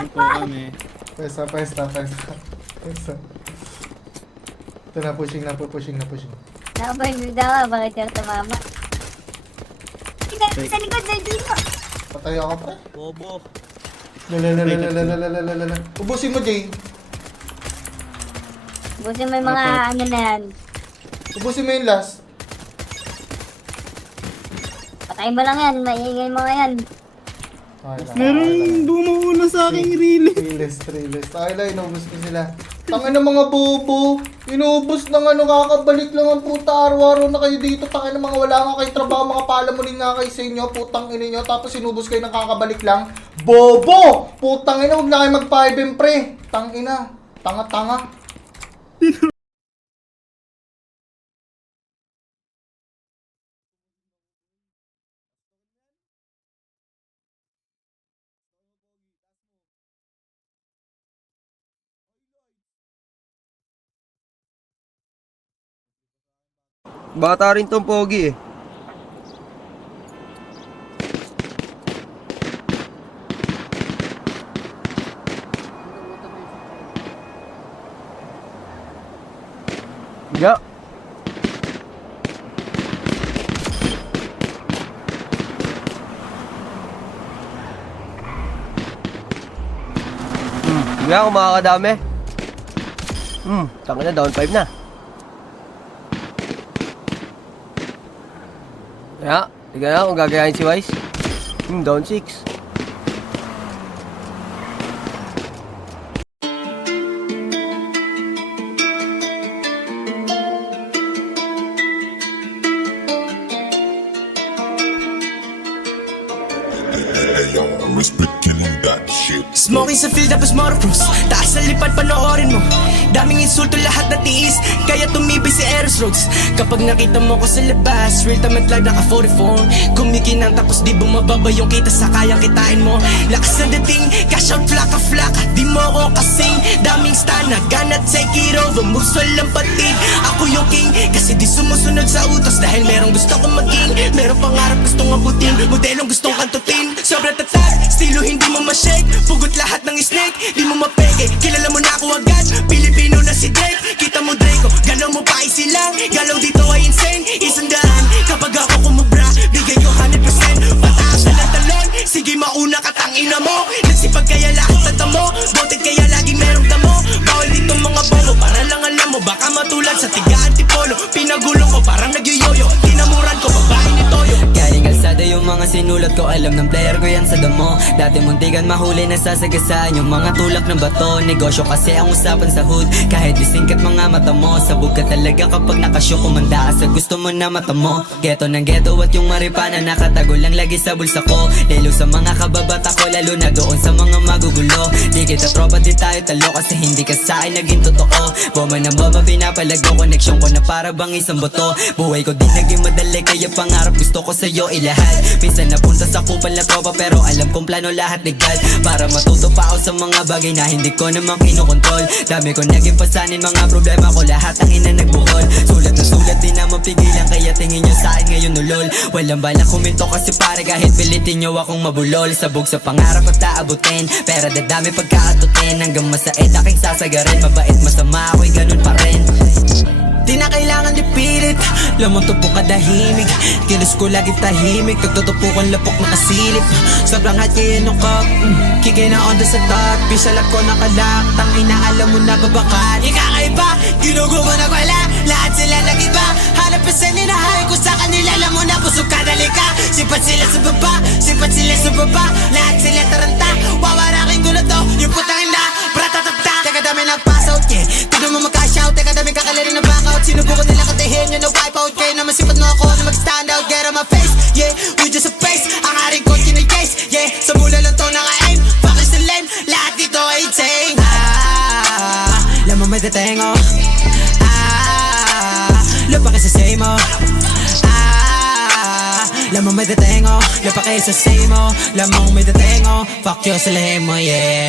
lang po kami. Pesta. Ito na, pushing. Nakabay daw, bakit ka tumama? Sa likod, dito. Patay ako, pre. Bobo. Lalalalalalalalalala. Ubusin mo, Jay. Busin mo yung mga ano na yan. Ubusin mo yung last. Patayin mo lang yan, maingay mo nga yan. Merong bumuuna sa aking reel. Riles. Ay lang, inubos ko sila. Tangin ng mga bobo. Inubos ng ano, kakabalik lang ang puta. Araw-araw na kayo dito. Tangin ng mga wala nga kayo trabaho. Mga palamunin nga kayo sa inyo. Putang ina nyo. Tapos inubos kayo ng kakabalik lang. Bobo! Putang ina, huwag na kayo mag-5M pre. Tangina. Tanga-tanga. Bata rin tong pogi eh. Ya. Hindi ako makakadami. Tangin na, down 5 na. Ya, tignan na kung gagayahin si Wise. Down 6. Smoking sa field tapos motorcross. Taas sa lipad panoorin mo. Daming insulto lahat na tiis, kaya tumibay si Eros Rhodes. Kapag nakita mo ko sa labas, real time at live naka 44. Kumikinang tapos di bumababa yung kita sa kayang kitain mo. Lakas na dating, cash out flaka. Di mo ko kasing daming stan na gonna take it over. Moves walang patid, ako yung king. Kasi di sumusunod sa utos dahil merong gusto kong maging. Merong pangarap gustong abutin, modelong gustong kantutin. Sobrang tatag, estilo hindi mo ma-shake. Pugot lahat ng snake, di mo mapeke. Kilala mo na ako agad, Pilipino na si Drake. Kita mo Draco, galaw mo pa isilang. Galaw dito ay insane, isandaan. Kapag ako kumubra, bigay ko 100%. Pataas na ng talon, sige mauna ka tangina mo. Nagsipag kaya lahat na mo, boted kaya lagi merong damo. Bawal dito mga bobo, para lang alam mo. Baka matulad sa tiga antipolo. Pinagulong ko parang nagyoyoyo, tinamuran ko babae ni Toyo. Galing kalsada yung mga sinulat ko, alam ng player ko yan sa damo. Dati muntikan mahuli nasasagasaan yung mga tulak ng bato. Negosyo kasi ang usapan sa hood, kahit isingkat mga mata mo. Sabog ka talaga kapag nakasyo, kumanda ka sa gusto mo na mata mo. Geto ng geto at yung maripana nakatago lang lagi sa bulsa ko. Lalo sa mga kababata ko, lalo na doon sa mga magugulo. Di kita tropa, di tayo talo kasi hindi ka sa akin naging totoo. Bomba ng bomba pinapalago, koneksyon ko na para bang isang boto. Buhay ko di naging madali kaya pangarap gusto ko sa'yo ilahat. Minsan napunta sa kupal na tropa pero alam kong plano lahat ni God. Para matuto pa ako sa mga bagay na hindi ko naman kinukontrol. Dami ko naging pasanin, mga problema ko lahat ang ina nagbuhol. Sulat na sulat di na mapigilan kaya tingin nyo sa akin ngayon ulol. Walang balak kuminto kasi pare kahit pilitin nyo akong mabulol. Sabog sa pangarap at aabutin, pera dadami pagkaatutin. Hanggang masait aking sasagarin, mabait masama ako'y ganun pa rin. Di na kailangan ipilit, lamang tupok kadahimik. Kilos ko lagi tahimik, tagtutupukan lapok na kasilip. Sobrang hot kaya nung cup, kikay na onda sa top. Pisalat ko nakalak, tangina alam mo na babakat. Ikakaiba, ginugo mo na wala, lahat sila nag-iba. Hanap pa sa ninahay ko sa kanila, alam mo na busog ka dalika. Sipat sila sa baba, lahat sila taranta. Wawaraking gulo to, yung putang ina, pratatata. Teka dami nagpasout, yeah, tignan mo magka-shout. Teka dami kakalarin na backout. Sinubukan nila katihin yun na wipe out. Kayo naman sipat mo ako na mag-stand out. Get on my face, yeah, we just a face. Ang haring ko kinay-case, yeah, sa mula lang to naka-aim. Bakit sa lame, lahat dito ay insane. Lamang may datengo, lupa kayo sa same mo. Lamang may datengo, lupa kayo sa same mo. Lamang may datengo, fuck you sa lehim mo, yeah.